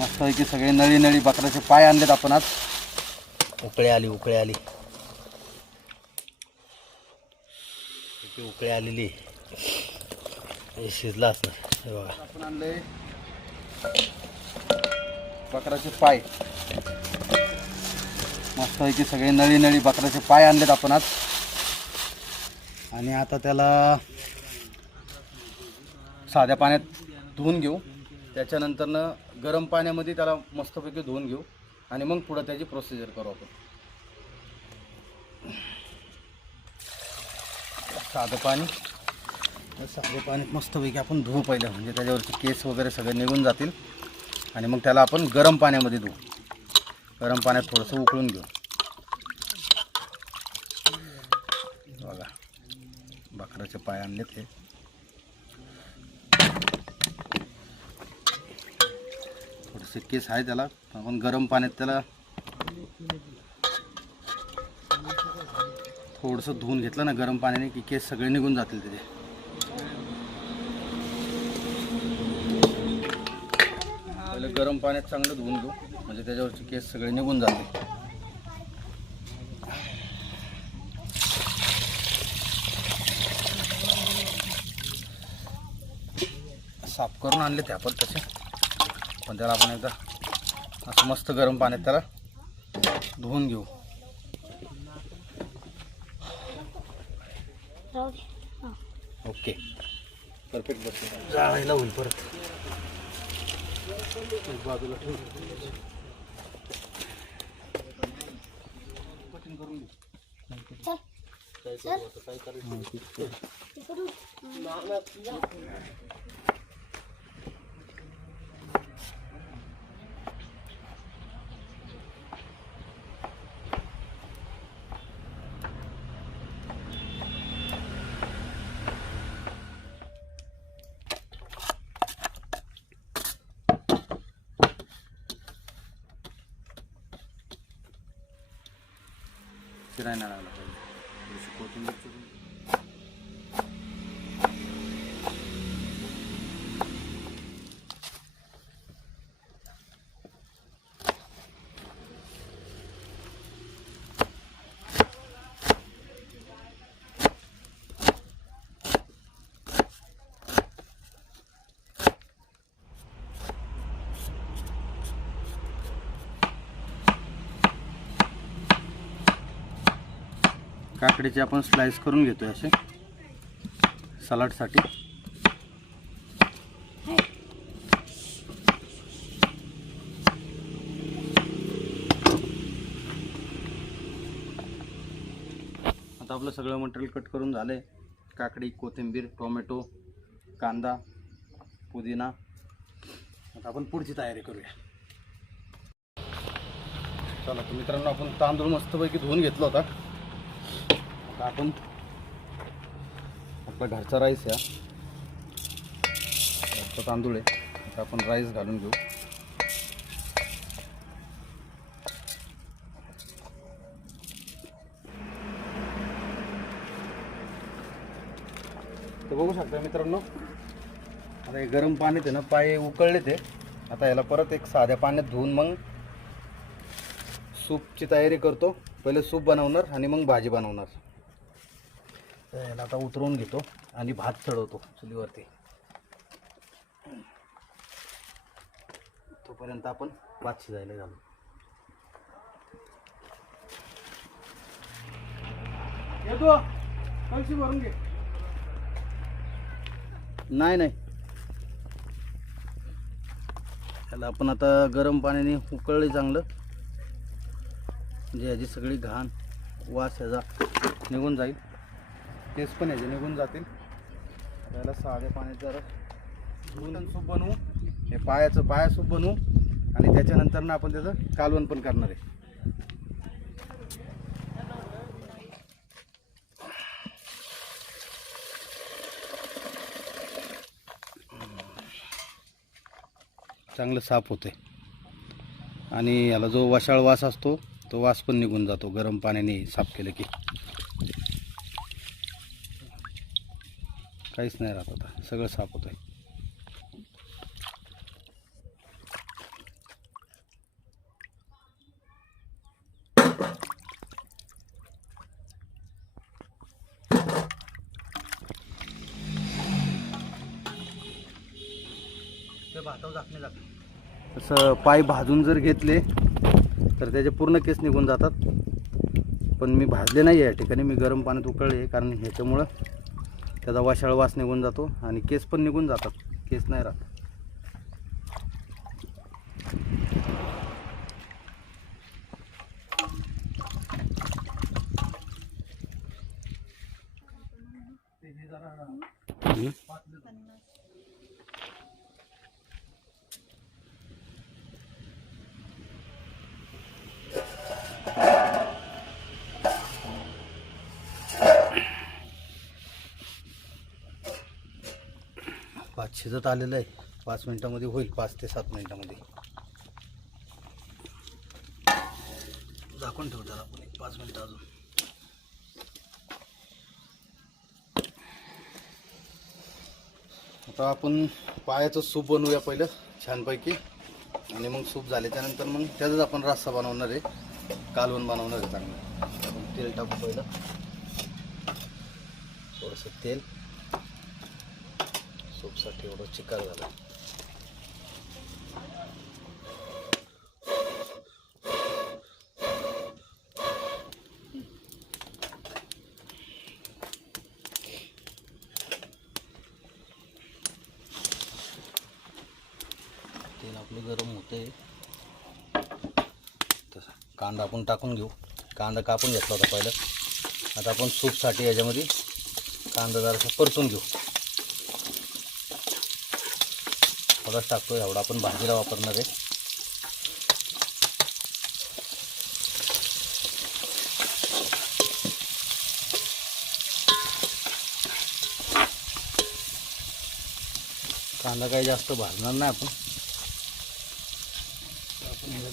मस्तपैकी सगळे नळी नळी बकऱ्याचे पाय आणलेत आपण आज. उकळे आली उकळे आलेली शिजला असणार. हे बघा आपण आणले बकऱ्याचे पाय. मस्तपैकी सगळे नळी नळी बकऱ्याचे पाय आणलेत आपण आज. आणि आता त्याला साध्या पाण्यात धुवून घेऊ. त्याच्यानंतरनं गरम पाण्यामध्ये त्याला मस्तपैकी धुवून घेऊ आणि मग पुढं त्याची प्रोसिजर करू आपण. साधं पाणी मस्तपैकी आपण धुवू पहिलं, म्हणजे त्याच्यावरचे केस वगैरे सगळे निघून जातील. आणि मग त्याला आपण गरम पाण्यामध्ये धुवू. गरम पाण्यात थोडंसं उकळून घेऊ. बघा बकऱ्याचे पाय आणलेत हे. थोडेसे केस आहे त्याला, आपण गरम पाण्यात त्याला थोडंसं धुवून घेतलं ना गरम पाण्याने की केस सगळे निघून जातील त्याचे. पहिले गरम पाण्यात चांगलं धुवून घेऊ, म्हणजे त्याच्यावरचे केस सगळे निघून जातील. साफ करून आणले ते आपण तसे, पण त्याला आपण एकदा असं मस्त गरम पाण्यात त्याला धुवून घेऊ. Okay perfect. बस जाळायला होईल परत. बाजूला ठेवू. कटिंग करून घेऊ. काय करायचं चिरायला लागला पाहिजे. थोडीशी कोथिंबीर चिरून काकडीचे आपण स्लाइस करून घेतोय असे सलाडसाठी. आता आपलं सगळं मटेरियल कट करून झालंय. काकडी, कोथिंबीर, टोमॅटो, कांदा, पुदिना. आता आपण पुढची तयारी करूया. चला तर मित्रांनो, आपण तांदूळ मस्तपैकी धुवून घेतला होता. आपण आपला घरचा राईस या घरचा तांदूळ आहे. आता आपण राईस घालून घेऊ. तर बघू शकता मित्रांनो, आता हे गरम पाण्यात आहे ना पाय उकळले ते. आता याला परत एक साध्या पाण्यात धुवून मग सूपची तयारी करतो. पहिले सूप बनवणार आणि मग भाजी बनवणार. याला आता उतरवून घेतो आणि भात चढवतो चुलीवरती. तोपर्यंत आपण भात शिजायला घालू. येतो कळशी भरून घे. नाही त्याला आपण आता गरम पाण्याने उकळले चांगलं, म्हणजे याची सगळी घाण वास याचा निघून जाईल. केस पण याचे निघून जातील. त्याला साध्या पाण्यात जरा धुवून सूप बनवू. हे पाया सूप बनवू आणि त्याच्यानंतर ना आपण त्याचं कालवण पण करणार आहे. चांगलं साफ होते आणि याला जो वशाळ वास असतो तो वास पण निघून जातो गरम पाण्याने साफ केलं की. काहीच नाही राहत, आता सगळं साफ होत आहे. भातावर झाकणे झाकणे तसं पाय भाजून जर घेतले तर त्याचे पूर्ण केस निघून जातात. पण मी भाजले नाही या ठिकाणी, मी गरम पाण्यात उकळले कारण ह्याच्यामुळं त्याचा वाशाळ वास निघून जातो आणि केस पण निघून जातात, केस नाही राहत. भात शिजत आलेलं आहे, 5 मिनिटामध्ये होईल, 5 ते 7 मिनिटामध्ये. झाकून ठेवतात आपण 5 मिनिटं अजून. आता आपण पायाचं सूप बनवूया पहिलं छानपैकी, आणि मग सूप झाल्याच्या नंतर मग त्याचाच आपण रस्सा बनवणार आहे, कालवण बनवणार आहे चांगलं. आपण तेल टाकू पहिलं, थोडंसं तेल, सूपसाठी एवढं चिकार झालं. तेल आपलं गरम होतंय. तसं कांदा आपण टाकून घेऊ. कांदा कापून घेतला होता पहिलं. आता आपण सूपसाठी याच्यामध्ये कांदा जरासा परतून घेऊ. थोडाच टाकतो, एवढा आपण भाजीला वापरणार आहे. कांदा काही जास्त भाजणार नाही आपण.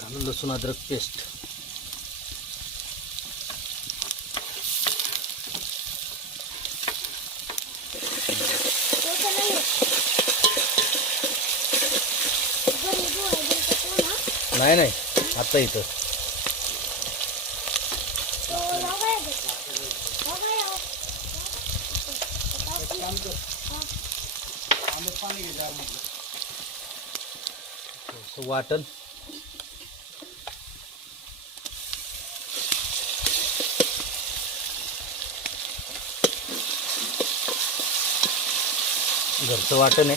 घालून लसूण अद्रक पेस्ट, नाही नाही आता इथं वाटण, घरचं वाटण आहे.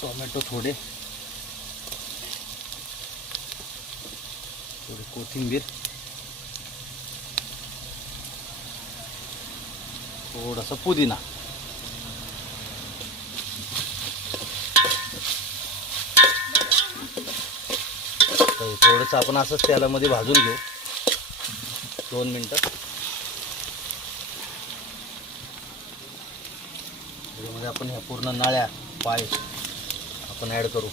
टोमॅटो थोडी कोथिंबीर, थोडासा पुदिना, थोडंसं आपण असंच तेलामध्ये भाजून घेऊ 2 मिनटं. त्याच्यामध्ये आपण ह्या पूर्ण नाळ्या पाय आपण ॲड करू.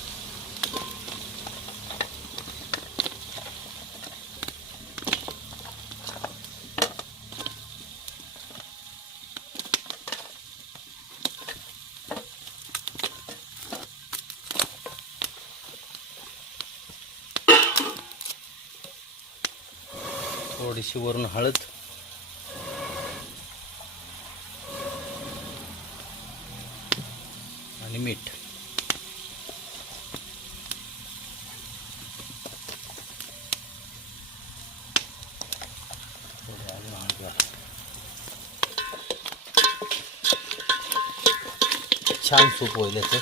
थोडीशी वरून हळद, आणि मीठ. छान सूप होईल याचं.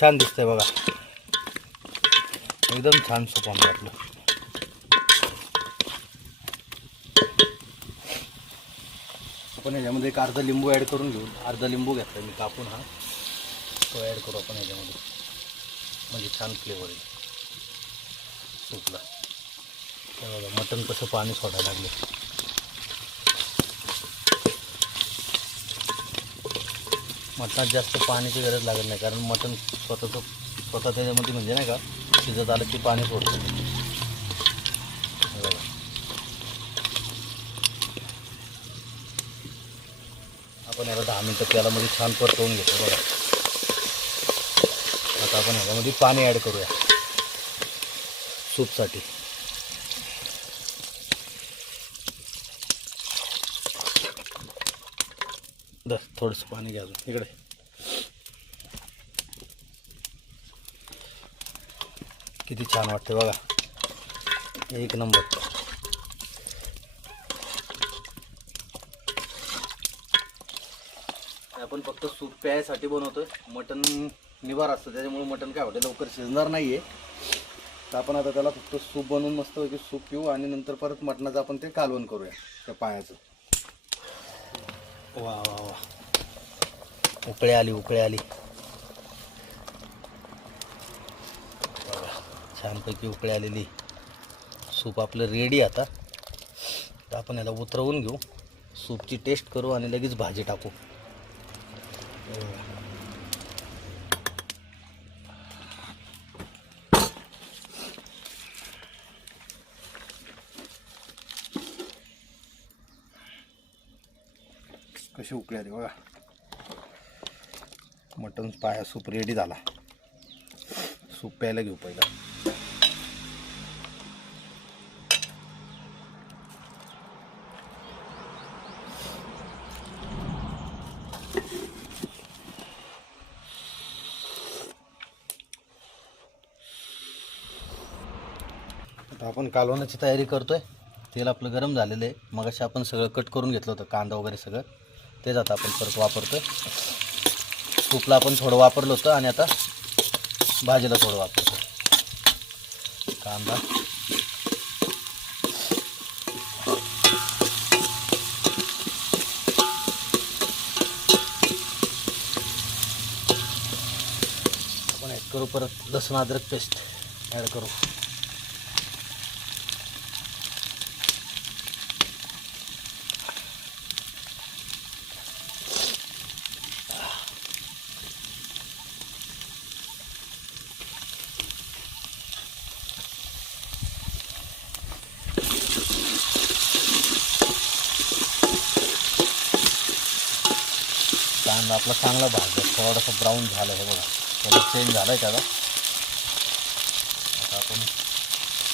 छान दिसतंय बघा, एकदम छान सूप आहे आपलं. आपण याच्यामध्ये एक अर्धा लिंबू ॲड करून घेऊ. अर्धा लिंबू घेतला मी कापून, हा तो ॲड करू आपण याच्यामध्ये, म्हणजे छान फ्लेवर येईल सूपला. बघा मटण कसं पाणी सोडायला लागले. मटणात जास्त पाण्याची गरज लागत नाही, कारण मटण स्वतः त्याच्यामध्ये म्हणजे नाही का शिजत आलं की पाणी सोडतं. बघा आपण याला 10 मिनटं तेलामध्ये छान परतवून घेतो. बघा आता आपण ह्याच्यामध्ये पाणी ॲड करूया सूपसाठी. थोडंसं पाणी घ्या अजून इकडे. किती छान वाटते बघा, एक नंबर. आपण फक्त सूप प्यायसाठी बनवतोय. मटण निवार असतं त्याच्यामुळे मटण काय होतं लवकर शिजणार नाही आहे. तर आपण आता त्याला फक्त सूप बनवून मस्त की सूप पिऊ आणि नंतर परत मटणाचं आपण ते कालवण करूया त्या पायाचं. वा वा वा, उकळे आली उकळे आली. छानपैकी उकळी आलेली सूप आपलं रेडी. आता तर आपण याला उतरवून घेऊ, सूपची टेस्ट करू आणि लगेच भाजी टाकू. कशी उकळी आली बघा. मटण पाया सूप रेडी झाला. सूप प्यायला घेऊ पहिला. आता आपण कालवणाची तयारी करतोय. तेल आपलं गरम झालेलं आहे. मगाशी आपण सगळं कट करून घेतलं होतं, कांदा वगैरे सगळं तेच आता आपण परत वापरतोय. सूपला आपण थोडं वापरलं होतं आणि आता भाजीला थोडं वापरतो. कांदा आपण ॲड करू. परत लसूण अद्रक पेस्ट ॲड करू. कांदा आपला चांगला भाजला, थोडासा ब्राऊन झाला आहे बघा, कलर चेंज झाला आहे त्याला. आता आपण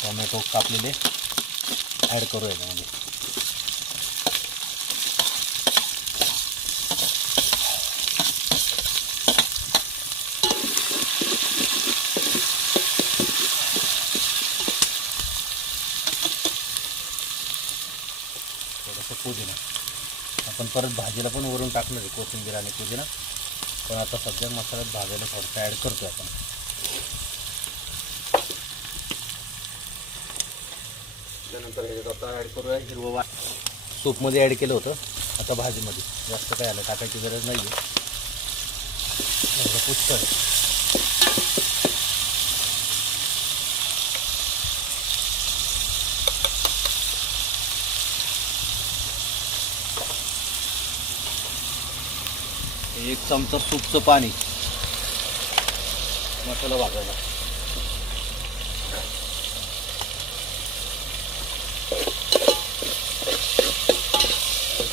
टोमॅटो कापलेले ॲड करू याच्यामध्ये. थोडंसं पुदिना आपण परत भाजीला पण वरून टाकणार आहे, कोथिंबीर आणि पुदिना. पण आता सध्या मसाल्यात भाजायला थोडंसं ॲड करतो आपण. त्यानंतर ह्याच्यात आता ॲड करूया हिरवं वाट. सूपमध्ये ॲड केलं होतं, आता भाजीमध्ये जास्त काय आलं टाकायची गरज नाही आहे. पुष्कळ एक चमचा सूपचं पाणी मसाला भाजायला.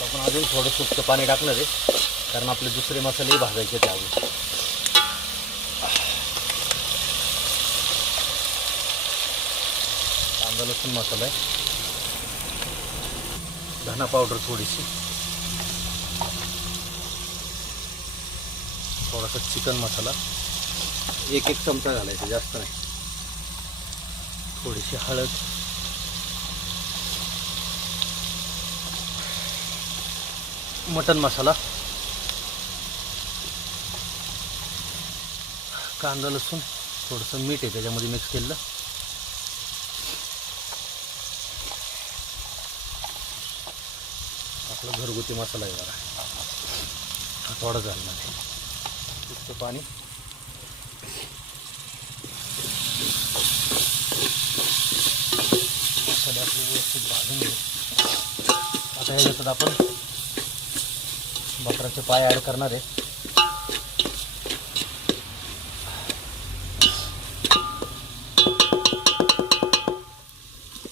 आपण अजून थोडं सूपचं पाणी टाकणार आहे, कारण आपले दुसरे मसालेही भाजायचे ते अजून. कांदा लसूण मसाला आहे, धना पावडर थोडीशी, थोडासा चिकन मसाला एक चमचा घालायचा, जास्त नाही. थोडीशी हळद, मटन मसाला, कांदा लसूण, थोडंसं मीठ आहे त्याच्यामध्ये मिक्स केलेलं. आपला घरगुती मसाला आहे जरा, थोडा झाला नाही. पाणी मसाले आपले व्यवस्थित भाजून घेऊ. आता याच्यात आपण बकराचे पाय ॲड करणार आहे.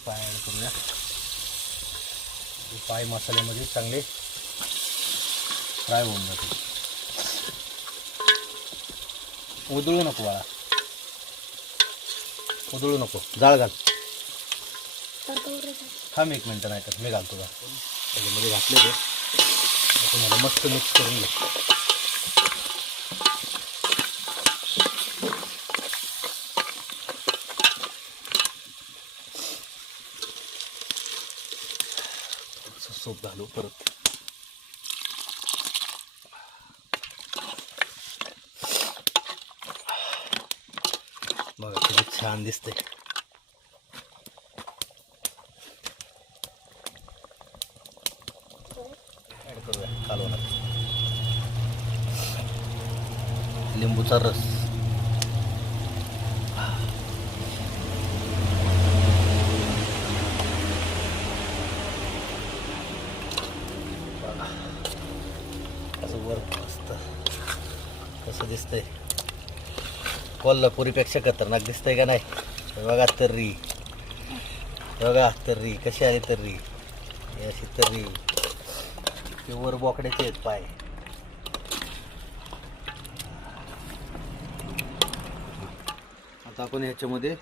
पाय ॲड करूया. पाय मसाल्यामध्ये चांगले फ्राय होऊन जाते. उधळू नको बाळा. उधळू नको, जाळ घाल. थांब 1 मिनटं, नाही तर मी घालतो का त्याच्यामध्ये घातले ते. तुम्हाला मस्त मिक्स करून घ्या. सूप घालू परत. बघा किती छान दिसतंय. ॲड करूया कालवणात लिंबूचा रस. असं वर मस्त कसं दिसतंय, कोल्हापुरीपेक्षा खतरनाक दिसतंय का नाही. हे बघा तर्री, बघा तर्री कशी आली तर्री. अशी तर्री, ते वर बोकड्याचे आहेत पाय. आता आपण ह्याच्यामध्ये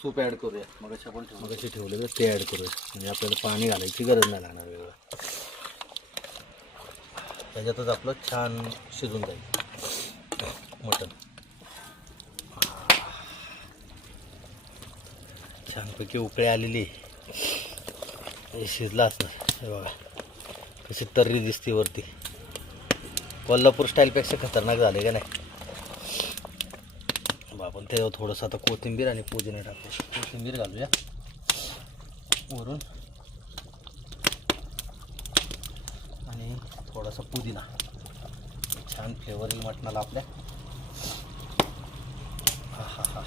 सूप ॲड करूया. मगाशी आपण मगाशी ठेवलेलं ते ॲड करूया, म्हणजे आपल्याला पाणी घालायची गरज नाही लागणार वेगळं. त्याच्यातच आपलं छान शिजून जाईल मटण. छानपैकी उकळी आलेली, हे शिजलं असणार. हे बघा कशी तर्री दिसते वरती. कोल्हापूर स्टाईलपेक्षा खतरनाक झाले का नाही. आपण त्याच्यावर थोडंसं आता कोथिंबीर आणि पुदिना टाकू. कोथिंबीर घालूया वरून आणि थोडासा पुदिना. छान फ्लेवर येईल मटणाला आपल्या. हा हा हा.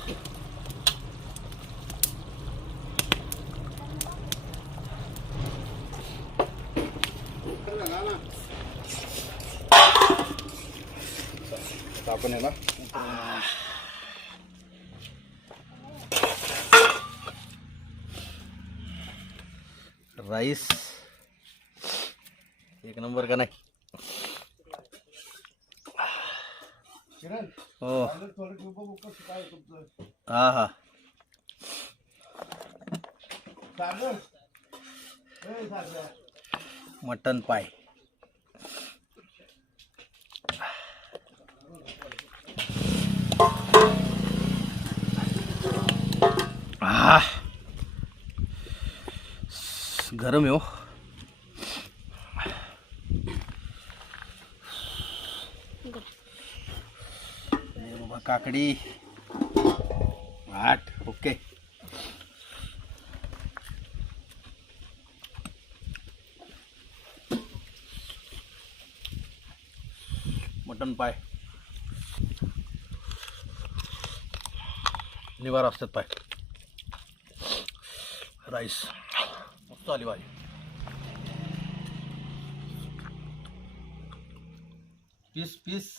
आता आपण याला राईस 1 नंबर का नाही. हो हा हा. मटन पाय. गरम आहे हो. काकडी 8. ओके. मटन पाय निवार असतात पाय. राईस मस्त आली भाजी. पीस